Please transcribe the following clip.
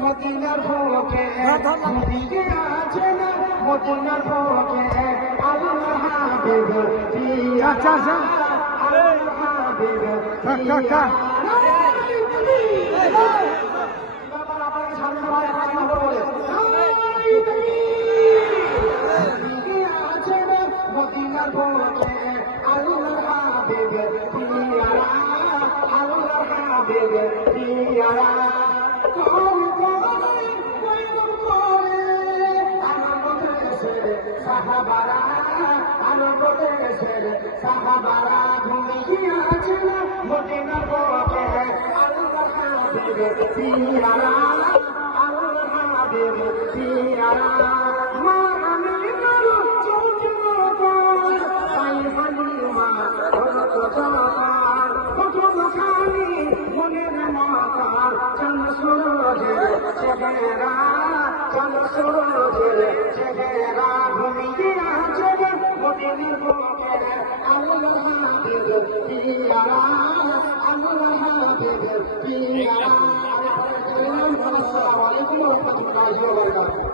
মদিনার ভোগে দিকে আছে না মদিনার ভোগে আল্লাহ হাবিব জিয়া আল্লাহ হাবিব জিয়া বাবা আপনাকে সামনে ভাই কথা বলে দিকে আছে না মদিনার ভোগে আল্লাহ হাবিব জিয়া আল্লাহ হাবিব জিয়া সাহাবারা আনন্দ দেশের সাহাবারা ঘুমিয়ে আছে মদিনার বুকে আল্লাহ হাবিব জিয়ারা আল্লাহ হাবিব জিয়ারা মা আমি করো চোখ তাই হালিমা হরত জামার প্রথম খালি মনের মাতার চন্দ্র সূর্যের চেহারা চন্দ্র সূর্যের চেহারা ঘুমিয়ে আছে মদিনার বুকে আল্লাহ হাবিব জিয়ারা আল্লাহ হাবিব জিয়ারা আসসালামু আলাইকুম ওয়া রাহমাতুল্লাহি ওয়া বারাকাতুহু